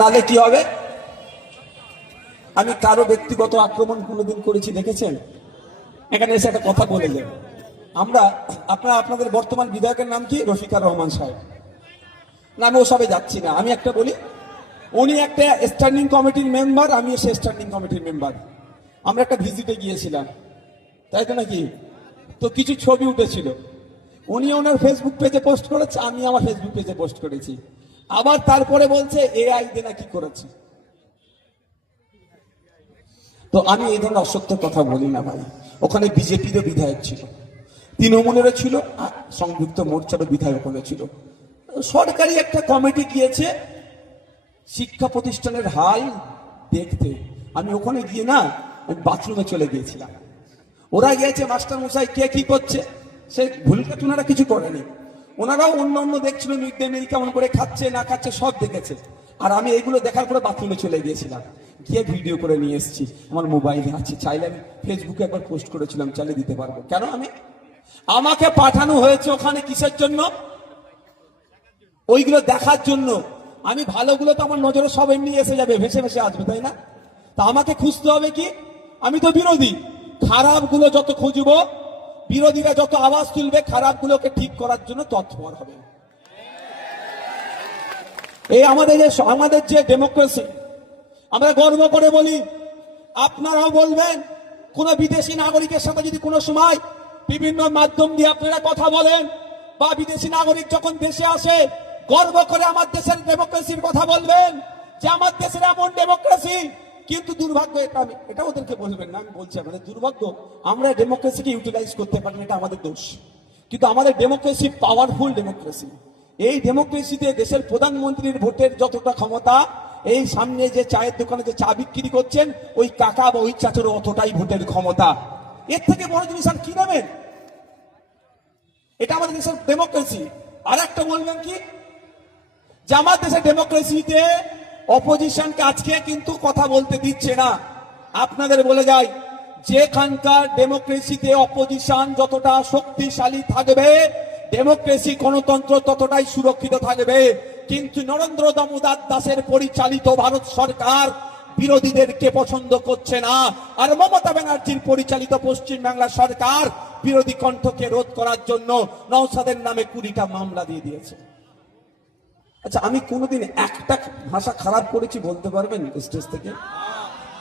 নালে কি হবে? আমি কারো ব্যক্তিগত আক্রমণ কোনোদিন করেছি দেখেছেন? এখানে এসে একটা কথা বলে যান। আপনাদের বর্তমান বিধায়কের নাম কি? রফিকুর রহমান সাহেব। না, আমি ওসবে যাচ্ছি না। আমি একটা বলি, উনি একটা স্ট্যান্ডিং কমিটির মেম্বার, আমি সে স্ট্যান্ডিং কমিটির মেম্বার। আমরা একটা ভিজিটে গিয়েছিলাম, তাই তো নাকি? তো কিছু ছবি উঠেছিল, উনি ওনার ফেসবুক পেজে পোস্ট করেছে, আমি আমার ফেসবুক পেজে পোস্ট করেছি। আবার তারপরে বলছে এআই দিয়ে নাকি করেছে। তো আমি এই ধরনের অসত্য কথা বলি না ভাই। ওখানে বিজেপিরও বিধায়ক ছিল, তৃণমূলেরও ছিল, সংযুক্ত মোর্চারও বিধায়ক ছিল। সরকারি একটা কমিটি গিয়েছে শিক্ষা প্রতিষ্ঠানের হাল দেখতে। আমি ওখানে গিয়ে না, আমি বাথরুমে চলে গিয়েছিলাম। ওরা গিয়েছে মাস্টার মশাই কে কি করছে, সে ভুল কাজ ওনারা কিছু করেনি। ওনারাও অন্য দেখছিল, মিড ডে মিল কেমন করে খাচ্ছে না খাচ্ছে সব দেখেছে। আর আমি এইগুলো দেখার পরে বাথরুমে চলে গিয়েছিলাম, গিয়ে ভিডিও করে নিয়ে এসেছি। আমার মোবাইলে আছে, চাইলে আমি ফেসবুকে একবার পোস্ট করেছিলাম, চালিয়ে দিতে পারবো। কেন? আমাকে পাঠানো হয়েছে ওখানে কিসের জন্য? ওইগুলো দেখার জন্য। আমি ভালোগুলো তো আমার নজরে সব এমনি এসে যাবে, ভেসে ভেসে আসবে, তাই না? তা আমাকে খুঁজতে হবে কি? আমি তো বিরোধী, খারাপগুলো যত খুঁজবো, বিরোধীরা যত আওয়াজ তুলবে, খারাপগুলোকে ঠিক করার জন্য তৎপর হবে। এই আমাদের যে ডেমোক্রেসি, আমরা গর্ব করে বলি। আপনারাও বলবেন, কোন বিদেশি নাগরিকের সাথে যদি কোনো সময় বিভিন্ন মাধ্যম দিয়ে আপনারা কথা বলেন, বা বিদেশি নাগরিক যখন দেশে আসে গর্ব করে আমার দেশের ডেমোক্রেসির কথা বলবেন, যে আমার দেশের এমন ডেমোক্রেসি। কিন্তু দুর্ভাগ্য, এটা ওদেরকে বলবেন না, আমি বলছি আমাদের দুর্ভাগ্য, আমরা ডেমোক্রেসিকে ইউটিলাইজ করতে পারি না, এটা আমাদের দোষ। কিন্তু আমাদের ডেমোক্রেসি পাওয়ারফুল ডেমোক্রেসি। এই ডেমোক্রেসিতে দেশের প্রধানমন্ত্রীর ভোটের যতটা ক্ষমতা, এই সামনে যে চায়ের দোকানে যে চা বিক্রি করছেন ওই কাকা বা ওই চাচারও অতটাই ভোটের ক্ষমতা। এর থেকে বড় জিনিস আর কি নেবেন? এটা আমাদের দেশের ডেমোক্রেসি। আর একটা বলবেন কি, যে আমার দেশের ডেমোক্রেসিতে অপোজিশনকে আজকে কিন্তু কথা বলতে দিচ্ছে না। আপনাদের বলে যাই, যেখানকার ডেমোক্রেসিতে অপোজিশন যতটা শক্তিশালী থাকবে, ডেমোক্রেসি গণতন্ত্র ততটাই সুরক্ষিত থাকবে। কিন্তু নরেন্দ্র দামোদর দাসের পরিচালিত ভারত সরকার বিরোধীদেরকে পছন্দ করছে না। আর মমতা ব্যানার্জির পরিচালিত পশ্চিম বাংলা সরকার বিরোধী কণ্ঠকে রোধ করার জন্য নওশাদের নামে 20টা মামলা দিয়ে দিয়েছে। আচ্ছা, আমি কোনোদিন একটা ভাষা খারাপ করেছি বলতে পারবেন স্টেজ থেকে?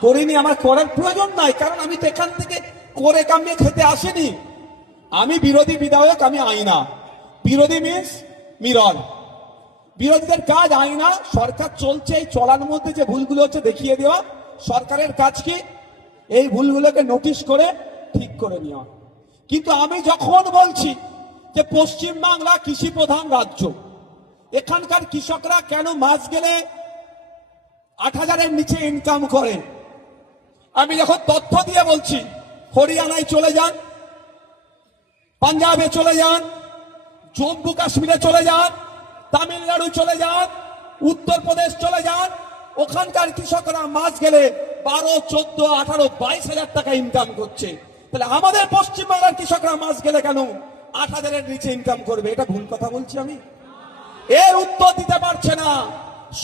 করিনি, আমার করার প্রয়োজন নাই, কারণ আমি তো এখান থেকে করে কামিয়ে খেতে আসিনি। আমি বিরোধী বিধায়ক, আমি আইনা। বিরোধী মিন্স মিরর। বিরোধীদের কাজ আইনা, সরকার চলছে, এই চলার মধ্যে যে ভুলগুলো হচ্ছে দেখিয়ে দেওয়া। সরকারের কাজ কি? এই ভুলগুলোকে নোটিশ করে ঠিক করে নেওয়া। কিন্তু আমি যখন বলছি যে পশ্চিম বাংলা কৃষি প্রধান রাজ্য, এখানকার কৃষকরা কেন মাস গেলে 8,000-এর নিচে ইনকাম করে, আমি যখন তথ্য দিয়ে বলছি, হরিয়ানায় চলে যান, পাঞ্জাবে চলে যান, জম্মু কাশ্মীরে চলে যান, তামিলনাড়ু চলে যান, উত্তরপ্রদেশ চলে যান, ওখানকার কৃষকরা মাস গেলে 12, 14, 18, 22,000 টাকা ইনকাম করছে। তাহলে আমাদের পশ্চিমবাংলার কৃষকরা মাস গেলে কেন 8,000-এর নিচে ইনকাম করবে? এটা ভুল কথা বলছি আমি? এর উত্তর দিতে পারছে না।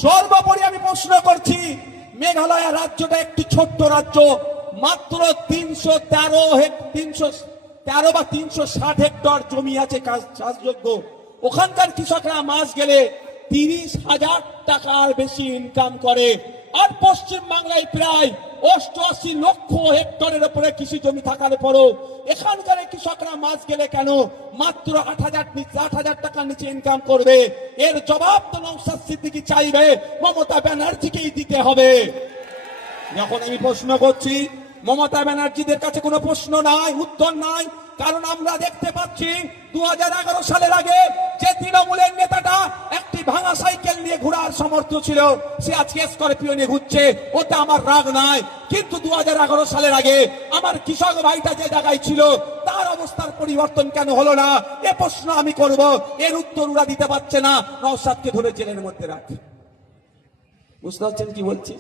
সর্বোপরি আমি প্রশ্ন করছি, মেঘালয় রাজ্যটা একটি ছোট্ট রাজ্য, মাত্র 313 বা 360 হেক্টর জমি আছে চাষযোগ্য। ওখানকার কৃষকরা মাস গেলে 30,000 টাকার বেশি ইনকাম করে। আর পশ্চিম বাংলায় প্রায় 88 লক্ষ হেক্টরের উপরে কৃষি জমি থাকার পরও এখানকার কৃষকরা মাস গেলে কেন মাত্র 8,000 টাকার নিচে ইনকাম করবে? এর জবাব তো নওশাদ সিদ্দিকী চাইবে, মমতা ব্যানার্জিকেই দিতে হবে। যখন আমি প্রশ্ন করছি, মমতা ব্যানার্জিদের কাছে কোনো প্রশ্ন নাই, উত্তর নাই। কারণ আমরা দেখতে পাচ্ছি 2011 সালের আগে যে তৃণমূলের নেতাটা একটি ভাঙা সাইকেল নিয়ে ঘোরার সামর্থ্য ছিল, সে আজকে স্করপিও নিয়ে ঘুরছে, ওটা আমার রাগ নাই। কিন্তু 2011 সালের আগে আমার কৃষক ভাইটা যে জায়গায় ছিল, তার অবস্থার পরিবর্তন কেন হলো না? এ প্রশ্ন আমি করব। এর উত্তর ওরা দিতে পারছে না, নওশাদকে ধরে জেলের মধ্যে রাখে। বুঝতে পারছেন কি বলছি?